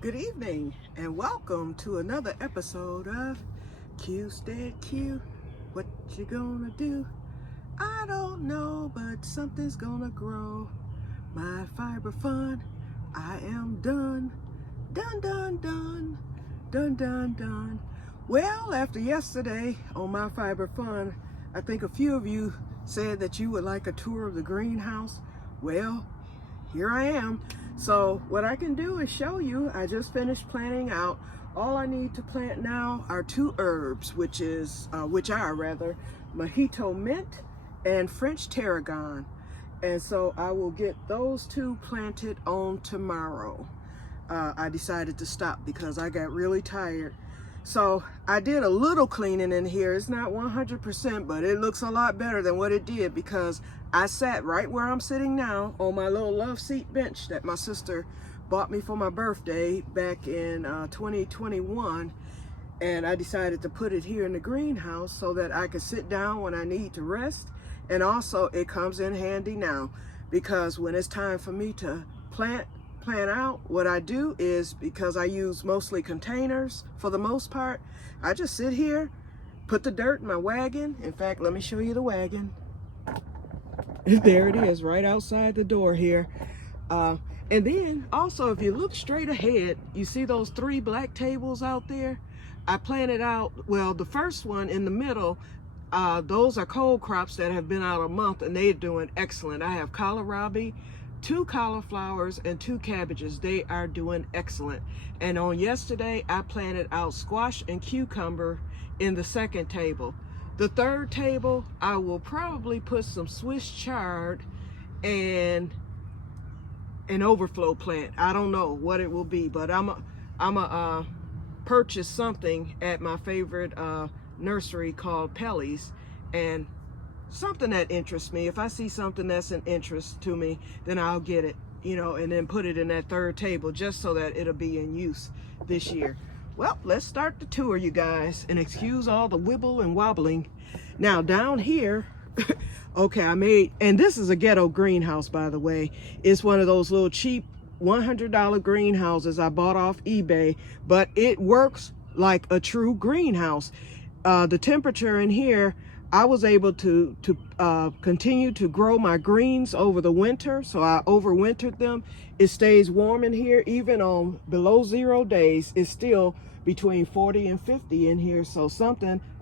Good evening and welcome to another episode of Que-stead-Que. What you gonna do? I don't know, but something's gonna grow. My fiber fun, I am done. Done, done, done. Done, done, done. Well, after yesterday on my fiber fun, I think a few of you said that you would like a tour of the greenhouse. Well, here I am. So what I can do is show you. I just finished planting out. All I need to plant now are two herbs, which are mojito mint and French tarragon. And so I will get those two planted on tomorrow. I decided to stop because I got really tired. So I did a little cleaning in here. It's not 100%, but it looks a lot better than what it did because I sat right where I'm sitting now on my little love seat bench that my sister bought me for my birthday back in 2021. And I decided to put it here in the greenhouse so that I could sit down when I need to rest. And also it comes in handy now because when it's time for me to plant out, what I do is, because I use mostly containers for the most part, I just sit here, put the dirt in my wagon. In fact, let me show you the wagon. There it is, right outside the door here. And then also, if you look straight ahead, you see those 3 black tables out there? I planted out, well, the first one in the middle, those are cold crops that have been out a month and they're doing excellent. I have kohlrabi, 2 cauliflowers, and 2 cabbages. They are doing excellent. And on yesterday, I planted out squash and cucumber in the second table. The third table, I will probably put some Swiss chard and an overflow plant. I don't know what it will be, but I'm a purchase something at my favorite nursery called Pelly's, and something that interests me. If I see something that's an interest to me, then I'll get it, you know, and then put it in that third table just so that it'll be in use this year. Well, let's start the tour, you guys, and excuse all the wibble and wobbling. Now down here, okay, and this is a ghetto greenhouse, by the way. It's one of those little cheap $100 greenhouses I bought off eBay, but it works like a true greenhouse. The temperature in here, I was able to continue to grow my greens over the winter, so I overwintered them. It stays warm in here, even on below 0 days. It's still between 40 and 50 in here, so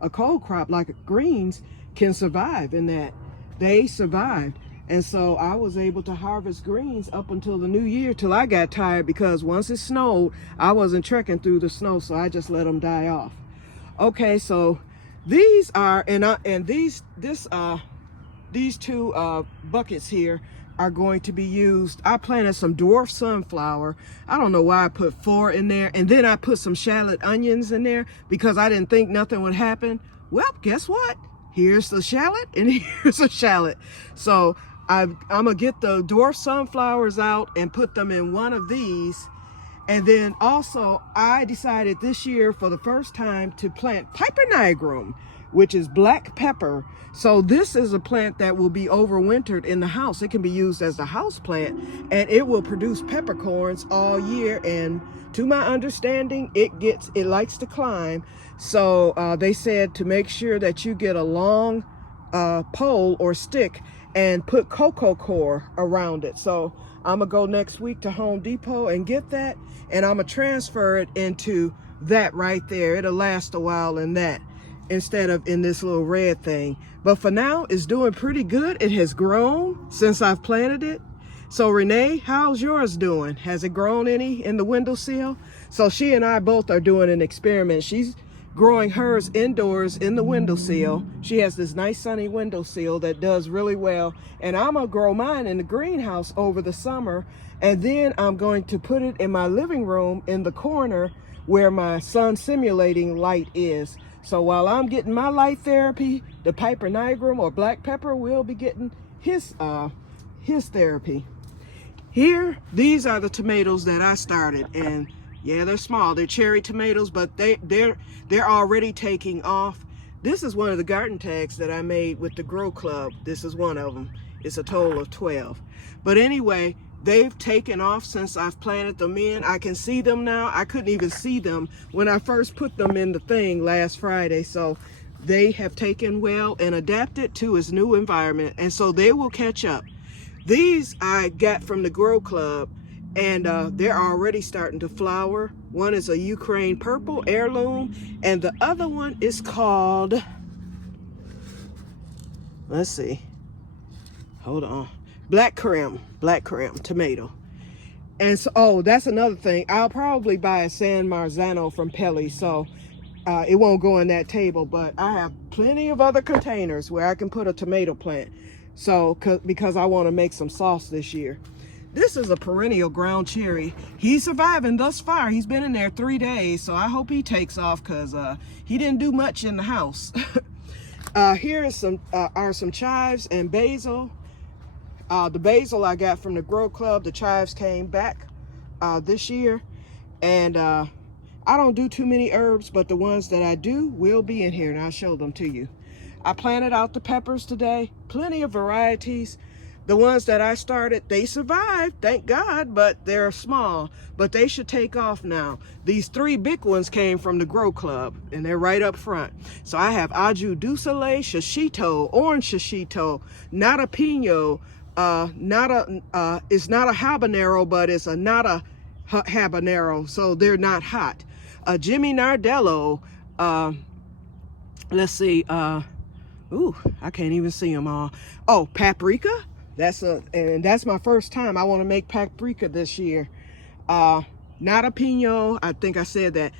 a cold crop like greens can survive in that. They survived. And so I was able to harvest greens up until the new year, till I got tired, because once it snowed, I wasn't trekking through the snow, so I just let them die off. Okay, so these are, these two buckets here are going to be used. I planted some dwarf sunflower. I don't know why I put 4 in there. And then I put some shallot onions in there because I didn't think nothing would happen. Well, guess what? Here's the shallot and here's a shallot. So I'm gonna get the dwarf sunflowers out and put them in one of these. And then also, I decided this year for the first time to plant Piper nigrum, which is black pepper. So this is a plant that will be overwintered in the house. It can be used as a house plant, and it will produce peppercorns all year. And to my understanding, it likes to climb. So they said to make sure that you get a long pole or stick and put cocoa coir around it. So I'm gonna go next week to Home Depot and get that, and I'm gonna transfer it into that right there. It'll last a while in that instead of in this little red thing. But for now, it's doing pretty good. It has grown since I've planted it. So Renee, how's yours doing? Has it grown any in the windowsill? So she and I both are doing an experiment. She's growing hers indoors in the windowsill. She has this nice sunny windowsill that does really well. And I'm gonna grow mine in the greenhouse over the summer. And then I'm going to put it in my living room in the corner where my sun simulating light is. So while I'm getting my light therapy, the Piper nigrum or black pepper will be getting his therapy. Here, these are the tomatoes that I started, and yeah, they're small. They're cherry tomatoes, but they're already taking off. This is one of the garden tags that I made with the Grow Club. This is one of them. It's a total of 12. But anyway, they've taken off since I've planted them in. I can see them now. I couldn't even see them when I first put them in the thing last Friday. So they have taken well and adapted to its new environment, and so they will catch up. These I got from the Grow Club, and they're already starting to flower. One is a Ukraine purple heirloom, and the other one is called, let's see, hold on, black creme tomato. And so, oh, that's another thing. I'll probably buy a San Marzano from Pelly, so it won't go in that table, but I have plenty of other containers where I can put a tomato plant. So, because I want to make some sauce this year. This is a perennial ground cherry. He's surviving thus far. He's been in there 3 days, so I hope he takes off, because he didn't do much in the house. Here is are some chives and basil. The basil I got from the Grow Club. The chives came back this year, and I don't do too many herbs, but the ones that I do will be in here, and I'll show them to you. I planted out the peppers today, plenty of varieties. The ones that I started, they survived, thank God, but they're small, but they should take off now. These 3 big ones came from the Grow Club, and they're right up front. So I have Aju du Soleil, shishito, orange shishito, nata pino, it's not a habanero, but it's a nata habanero, so they're not hot. Jimmy Nardello, let's see, ooh, I can't even see them all. Oh, paprika. And that's my first time. I want to make paprika this year. Nata pino, I think I said that.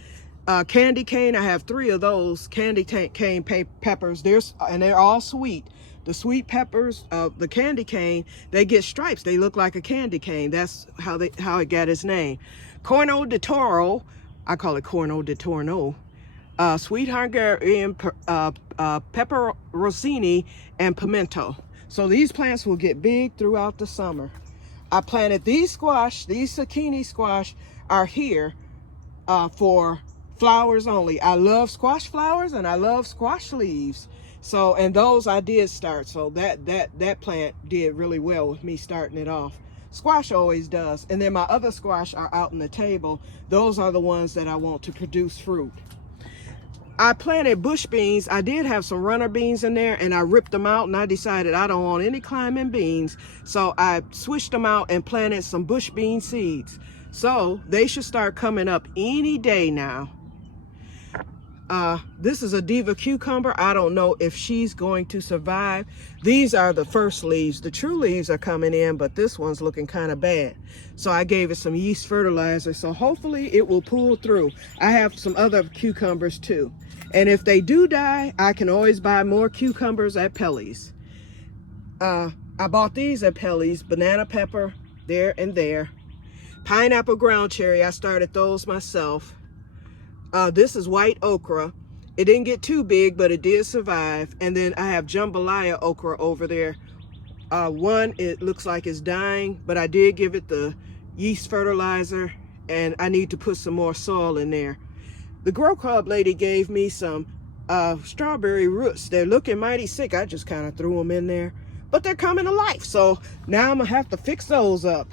Candy cane, I have 3 of those candy cane peppers. And they're all sweet. The sweet peppers, the candy cane, they get stripes. They look like a candy cane. That's how it got its name. Corno di Toro, I call it Corno di Torno. Sweet Hungarian pepper rossini and pimento. So these plants will get big throughout the summer. I planted these zucchini squash are here for flowers only. I love squash flowers and I love squash leaves. So, and those I did start. So that plant did really well with me starting it off. Squash always does. And then my other squash are out on the table. Those are the ones that I want to produce fruit. I planted bush beans. I did have some runner beans in there, and I ripped them out, and I decided I don't want any climbing beans. So I switched them out and planted some bush bean seeds. So they should start coming up any day now. This is a diva cucumber. I don't know if she's going to survive. These are the first leaves. The true leaves are coming in, but this one's looking kind of bad. So I gave it some yeast fertilizer. So hopefully it will pull through. I have some other cucumbers too. And if they do die, I can always buy more cucumbers at Pelly's. I bought these at Pelly's. Banana pepper, there and there. Pineapple ground cherry, I started those myself. This is white okra. It didn't get too big, but it did survive. And then I have jambalaya okra over there. One, it looks like it's dying, but I did give it the yeast fertilizer, and I need to put some more soil in there. The Grow Club lady gave me some strawberry roots. They're looking mighty sick. I just kind of threw them in there, but they're coming to life. So now I'm gonna have to fix those up.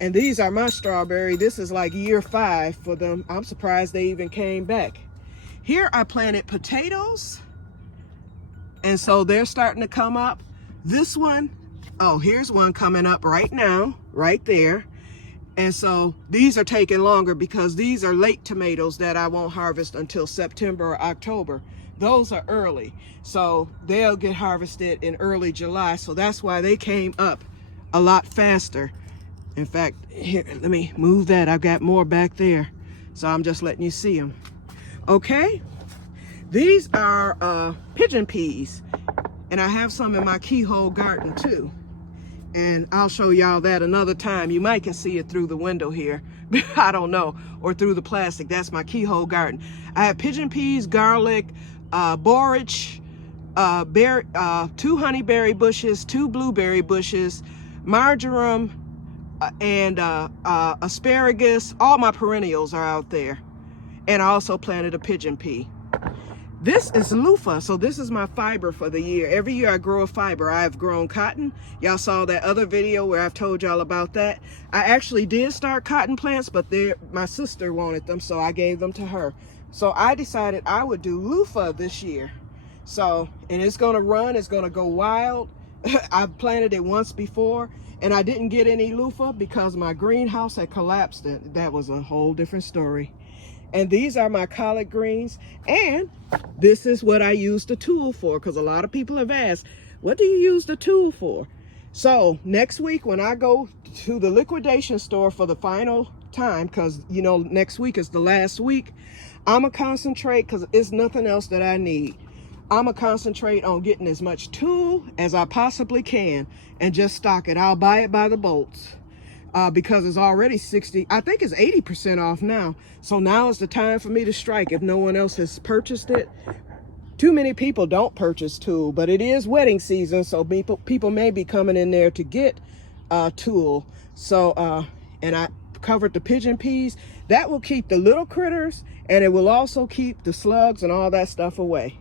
And these are my strawberry. This is like year 5 for them. I'm surprised they even came back. Here I planted potatoes, and so they're starting to come up. This one, oh, here's one coming up right now, right there. And so these are taking longer because these are late tomatoes that I won't harvest until September or October. Those are early, so they'll get harvested in early July. So that's why they came up a lot faster. In fact, here, let me move that. I've got more back there, so I'm just letting you see them. Okay, these are pigeon peas, and I have some in my keyhole garden too. And I'll show y'all that another time. You might can see it through the window here. I don't know. Or through the plastic. That's my keyhole garden. I have pigeon peas, garlic, borage, 2 honeyberry bushes, 2 blueberry bushes, marjoram, and asparagus. All my perennials are out there. And I also planted a pigeon pea. This is loofah, so this is my fiber for the year. Every year I grow a fiber. I've grown cotton. Y'all saw that other video where I've told y'all about that. I actually did start cotton plants, but my sister wanted them, so I gave them to her. So I decided I would do loofah this year. So, and it's gonna run, it's gonna go wild. I've planted it once before, and I didn't get any loofah because my greenhouse had collapsed. That was a whole different story. And these are my collard greens, and this is what I use the tool for, because a lot of people have asked, what do you use the tool for? So next week when I go to the liquidation store for the final time, because you know next week is the last week, I'm gonna concentrate, because it's nothing else that I need. I'm gonna concentrate on getting as much tool as I possibly can and just stock it. I'll buy it by the bolts. Because it's already 60, I think it's 80% off now. So now is the time for me to strike if no one else has purchased it. Too many people don't purchase tool, but it is wedding season, so people may be coming in there to get tool. So, and I covered the pigeon peas. That will keep the little critters, and it will also keep the slugs and all that stuff away.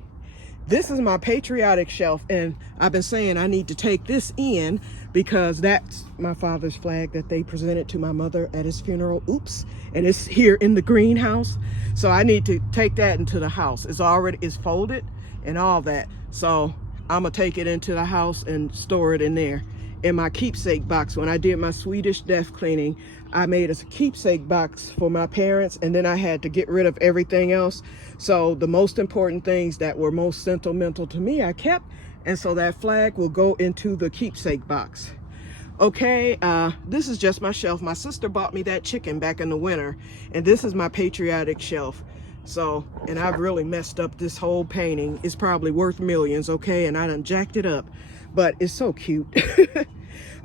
This is my patriotic shelf, and I've been saying I need to take this in because that's my father's flag that they presented to my mother at his funeral. Oops. And it's here in the greenhouse. So I need to take that into the house. It's folded and all that. So I'm gonna take it into the house and store it in there. In my keepsake box, when I did my Swedish death cleaning, I made a keepsake box for my parents, and then I had to get rid of everything else. So the most important things that were most sentimental to me, I kept, and so that flag will go into the keepsake box. Okay, this is just my shelf. My sister bought me that chicken back in the winter, and this is my patriotic shelf. So, and I've really messed up this whole painting. It's probably worth millions, okay, and I done jacked it up, but it's so cute.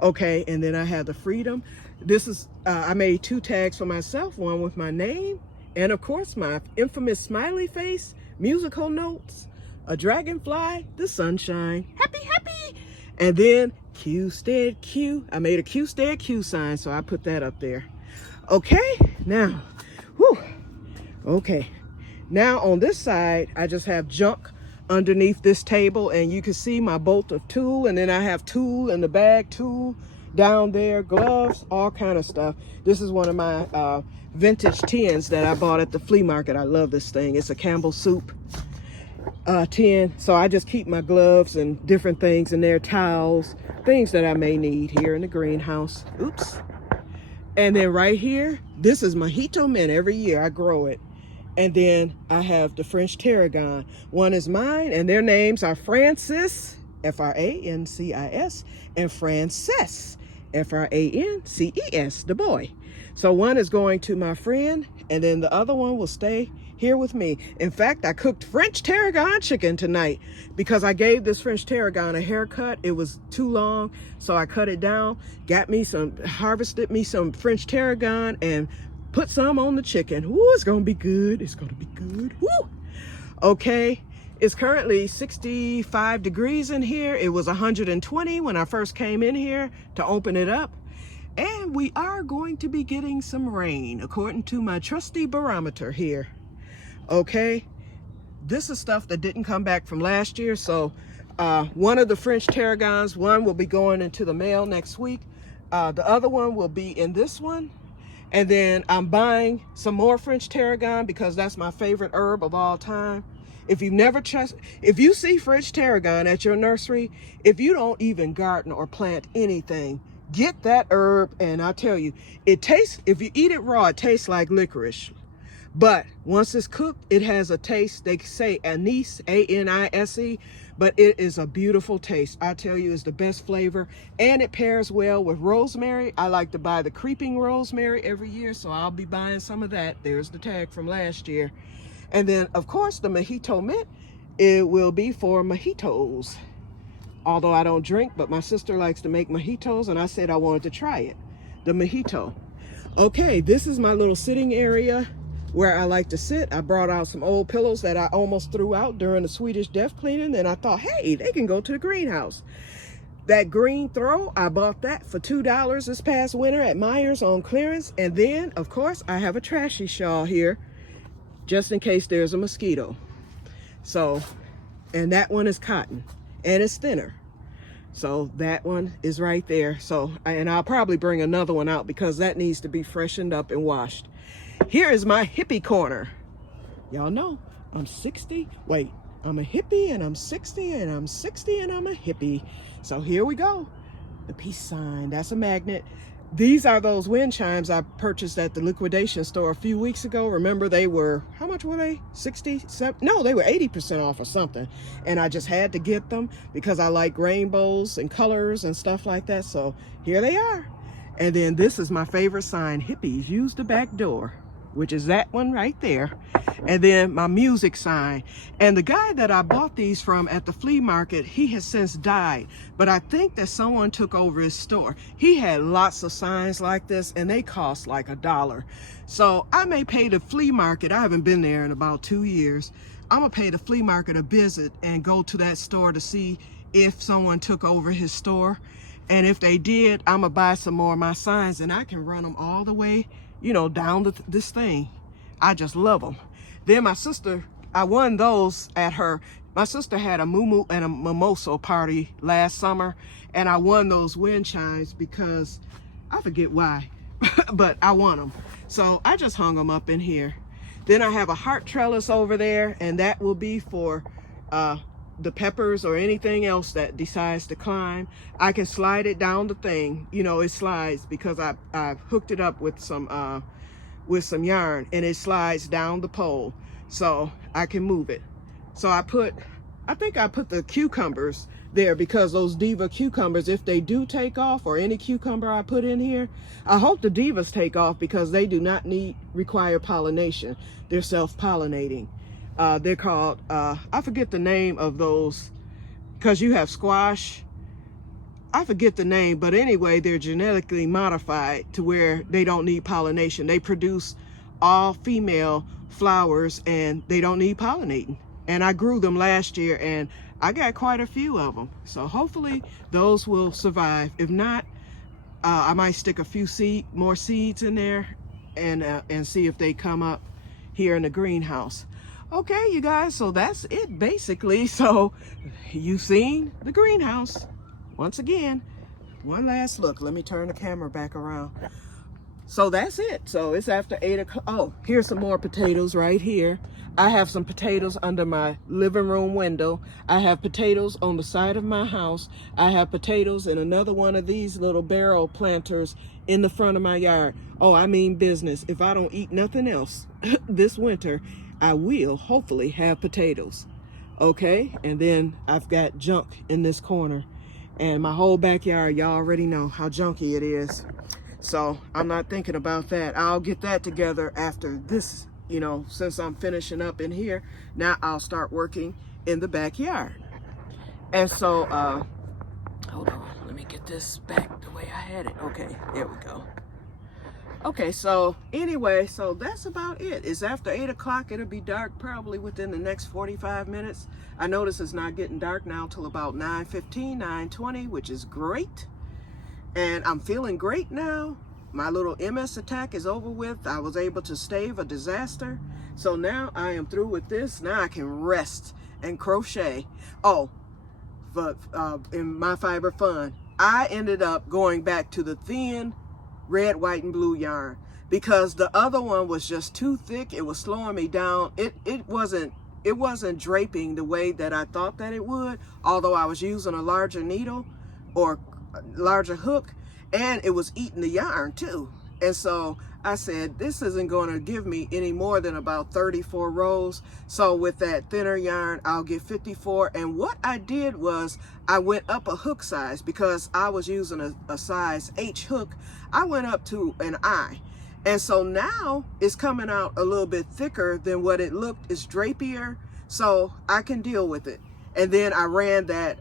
Okay, and then I have the Freedom. This is, I made 2 tags for myself, one with my name, and of course my infamous smiley face, musical notes, a dragonfly, the sunshine, happy, happy, and then Que-stead-Que. I made a Que-stead-Que sign, so I put that up there. Okay, now, whew, okay. Now on this side, I just have junk underneath this table, and you can see my bolt of tool, and then I have tool in the bag, tool down there, gloves, all kind of stuff. This is one of my vintage tins that I bought at the flea market. I love this thing. It's a Campbell soup tin. So I just keep my gloves and different things in there, towels, things that I may need here in the greenhouse. Oops. And then right here, this is mojito mint. Every year I grow it. And then I have the French tarragon. One is mine, and their names are Francis, F-R-A-N-C-I-S, and Frances, F-R-A-N-C-E-S, the boy. So one is going to my friend, and then the other one will stay here with me. In fact, I cooked French tarragon chicken tonight because I gave this French tarragon a haircut. It was too long, so I cut it down, harvested me some French tarragon, and put some on the chicken. Ooh, it's gonna be good. It's gonna be good. Woo! Okay, it's currently 65 degrees in here. It was 120 when I first came in here to open it up. And we are going to be getting some rain, according to my trusty barometer here. Okay, this is stuff that didn't come back from last year. So one of the French tarragons, one will be going into the mail next week. The other one will be in this one. And then I'm buying some more French tarragon because that's my favorite herb of all time. If you see French tarragon at your nursery, if you don't even garden or plant anything, get that herb, and I tell you, it tastes, if you eat it raw, it tastes like licorice. But once it's cooked, it has a taste, they say anise, A-N-I-S-E, but it is a beautiful taste. I tell you, it's the best flavor, and it pairs well with rosemary. I like to buy the creeping rosemary every year, so I'll be buying some of that. There's the tag from last year. And then, of course, the mojito mint, it will be for mojitos. Although I don't drink, but my sister likes to make mojitos, and I said I wanted to try it, the mojito. Okay, this is my little sitting area where I like to sit. I brought out some old pillows that I almost threw out during the Swedish death cleaning, and I thought, hey, they can go to the greenhouse. That green throw, I bought that for $2 this past winter at Myers on clearance. And then, of course, I have a trashy shawl here, just in case there's a mosquito. So, and that one is cotton and it's thinner. So that one is right there. So, and I'll probably bring another one out because that needs to be freshened up and washed. Here is my hippie corner. Y'all know I'm 60. Wait, I'm a hippie and I'm 60 and I'm 60 and I'm a hippie. So here we go. The peace sign, that's a magnet. These are those wind chimes I purchased at the liquidation store a few weeks ago. Remember, they were, how much were they? 67? No, they were 80% off or something. And I just had to get them because I like rainbows and colors and stuff like that. So here they are. And then this is my favorite sign, hippies use the back door, which is that one right there. And then my music sign. And the guy that I bought these from at the flea market, he has since died, but I think that someone took over his store. He had lots of signs like this and they cost like $1. So I may pay the flea market, I haven't been there in about 2 years. I'm gonna pay the flea market a visit and go to that store to see if someone took over his store. And if they did, I'm gonna buy some more of my signs and I can run them all the way, you know, down this thing. I just love them. Then my sister, I won those at my sister had a moo and a mimosa party last summer, and I won those wind chimes because I forget why, but I won them. So I just hung them up in here. Then I have a heart trellis over there, and that will be for the peppers or anything else that decides to climb. I can slide it down the thing, you know, it slides because I've hooked it up with some yarn and it slides down the pole so I can move it. So I think I put the cucumbers there because those diva cucumbers, if they do take off, or any cucumber I put in here, I hope the divas take off because they do not require pollination. They're self-pollinating. They're called, I forget the name of those, because you have squash, I forget the name, but anyway, they're genetically modified to where they don't need pollination. They produce all female flowers and they don't need pollinating. And I grew them last year and I got quite a few of them. So hopefully those will survive. If not, I might stick a few more seeds in there and see if they come up here in the greenhouse. Okay, you guys, so that's it basically. So you've seen the greenhouse. Once again, one last look. Let me turn the camera back around. So that's it. So it's after 8 o'clock. Oh, here's some more potatoes right here. I have some potatoes under my living room window. I have potatoes on the side of my house. I have potatoes in another one of these little barrel planters in the front of my yard. Oh, I mean business. If I don't eat nothing else this winter, I will hopefully have potatoes. Okay, and then I've got junk in this corner. And my whole backyard, y'all already know how junky it is. So I'm not thinking about that. I'll get that together after this, you know, since I'm finishing up in here. Now I'll start working in the backyard. And so, hold on, let me get this back the way I had it. Okay, there we go. Okay, so anyway, so that's about it. It's after 8 o'clock. It'll be dark probably within the next 45 minutes. I notice it's not getting dark now till about 9:15, 9:20, which is great. And I'm feeling great now. My little MS attack is over with. I was able to stave a disaster. So now I am through with this. Now I can rest and crochet. Oh, but in my fiber fun, I ended up going back to the thin red, white, and blue yarn because the other one was just too thick. It was slowing me down. It wasn't draping the way that I thought that it would, although I was using a larger needle or larger hook, and it was eating the yarn too. And so I said, this isn't going to give me any more than about 34 rows. So with that thinner yarn, I'll get 54. And what I did was I went up a hook size because I was using a size H hook. I went up to an I. And so now it's coming out a little bit thicker than what it looked. It's drapier, so I can deal with it. And then I ran that,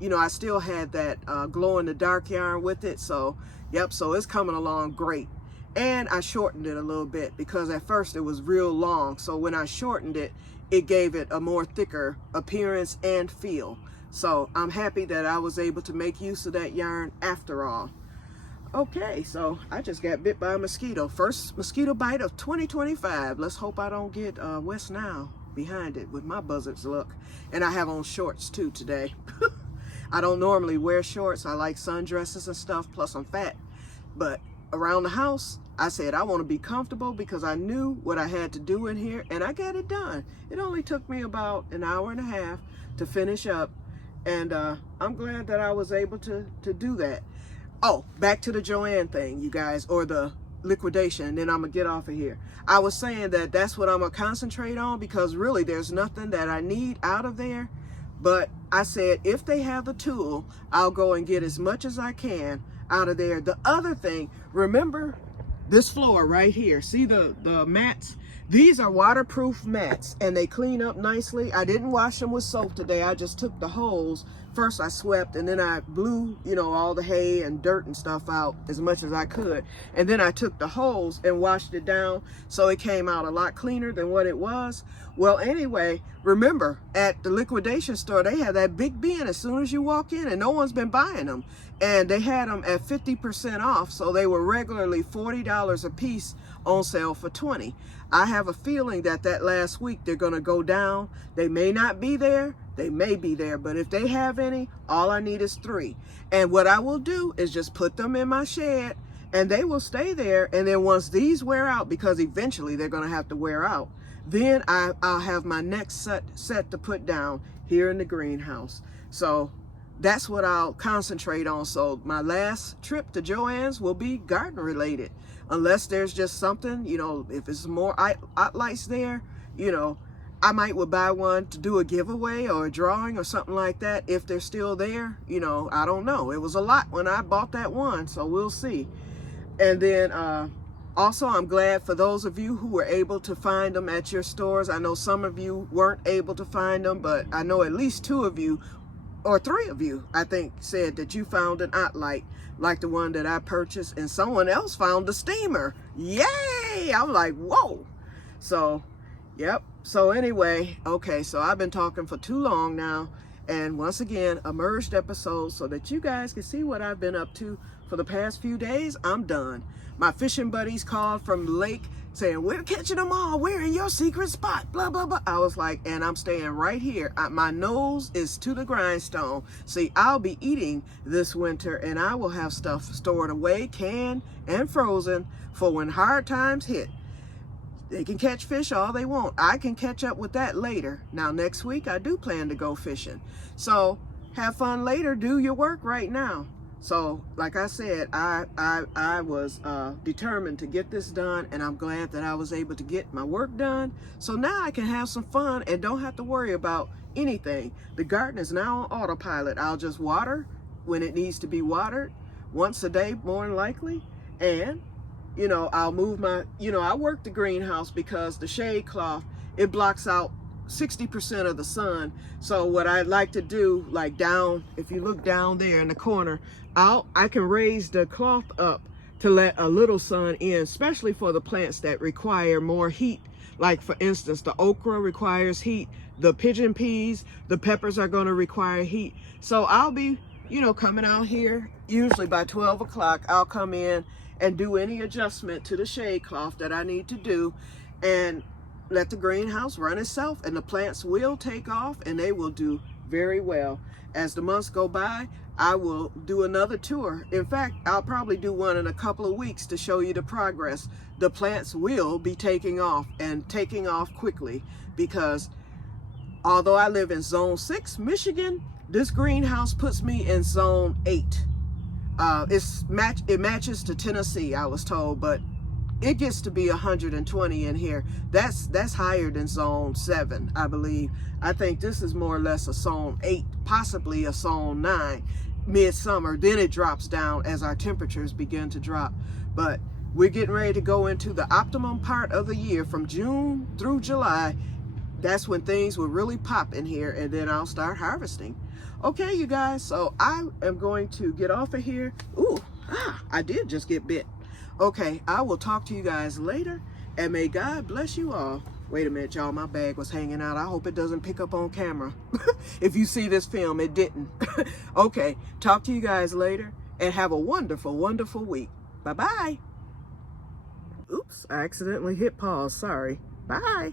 you know, I still had that glow in the dark yarn with it. So, yep, so it's coming along great. And I shortened it a little bit because at first it was real long. So when I shortened it, it gave it a more thicker appearance and feel. So I'm happy that I was able to make use of that yarn after all. Okay, so I just got bit by a mosquito. First mosquito bite of 2025. Let's hope I don't get West Nile. behind it with my buzzard's look. And I have on shorts too today. I don't normally wear shorts. I like sundresses and stuff, plus I'm fat. But around the house, I said I want to be comfortable because I knew what I had to do in here, and I got it done. It only took me about an hour and a half to finish up, and I'm glad that I was able to do that. Oh, back to the Joanne thing, you guys, or the liquidation, and then I'm gonna get off of here. I was saying that that's what I'm gonna concentrate on because really there's nothing that I need out of there. But I said if they have the tool, I'll go and get as much as I can out of there. The other thing, remember this floor right here, see the mats? These are waterproof mats and they clean up nicely. I didn't wash them with soap today. I just took the holes. First I swept and then I blew, you know, all the hay and dirt and stuff out as much as I could. And then I took the holes and washed it down so it came out a lot cleaner than what it was. Well, anyway, remember at the liquidation store, they had that big bin as soon as you walk in and no one's been buying them. And they had them at 50% off. So they were regularly $40 a piece on sale for $20. I have a feeling that last week they're going to go down. They may not be there. They may be there, but if they have any, all I need is 3. And what I will do is just put them in my shed and they will stay there. And then once these wear out, because eventually they're going to have to wear out, then I'll have my next set to put down here in the greenhouse. So that's what I'll concentrate on. So my last trip to Joann's will be garden related, unless there's just something, you know, if it's more lights there, you know, I might would buy one to do a giveaway or a drawing or something like that. If they're still there, you know, I don't know. It was a lot when I bought that one, so we'll see. And then also, I'm glad for those of you who were able to find them at your stores. I know some of you weren't able to find them, but I know at least 2 of you, or 3 of you, I think, said that you found an light like the one that I purchased, and someone else found the steamer. Yay! I'm like, whoa. So, yep. So anyway, okay, so I've been talking for too long now, and once again, a merged episode so that you guys can see what I've been up to for the past few days. I'm done. My fishing buddies called from the lake saying, we're catching them all. We're in your secret spot, blah, blah, blah. I was like, and I'm staying right here. My nose is to the grindstone. See, I'll be eating this winter and I will have stuff stored away, canned and frozen for when hard times hit. They can catch fish all they want. I can catch up with that later. Now, next week, I do plan to go fishing. So have fun later. Do your work right now. So, like I said, I was determined to get this done, and I'm glad that I was able to get my work done. So now I can have some fun and don't have to worry about anything. The garden is now on autopilot. I'll just water when it needs to be watered once a day, more than likely. And, you know, I'll move my, you know, I work the greenhouse because the shade cloth, it blocks out 60% of the sun. So what I'd like to do, like down, if you look down there in the corner, I can raise the cloth up to let a little sun in, especially for the plants that require more heat. Like for instance, the okra requires heat, the pigeon peas, the peppers are going to require heat. So I'll be, you know, coming out here, usually by 12 o'clock, I'll come in and do any adjustment to the shade cloth that I need to do and let the greenhouse run itself, and the plants will take off and they will do very well. As the months go by, I will do another tour. In fact, I'll probably do one in a couple of weeks to show you the progress. The plants will be taking off and taking off quickly because although I live in zone 6, Michigan, this greenhouse puts me in zone 8. It matches to Tennessee, I was told, but it gets to be 120 in here. That's higher than zone 7, I believe. I think this is more or less a zone 8, possibly a zone 9, midsummer. Then it drops down as our temperatures begin to drop. But we're getting ready to go into the optimum part of the year from June through July. That's when things will really pop in here, and then I'll start harvesting. Okay, you guys, so I am going to get off of here. Ooh, I did just get bit. Okay, I will talk to you guys later, and may God bless you all. Wait a minute, y'all, my bag was hanging out. I hope it doesn't pick up on camera. If you see this film, it didn't. Okay, talk to you guys later, and have a wonderful, wonderful week. Bye-bye. Oops, I accidentally hit pause. Sorry. Bye.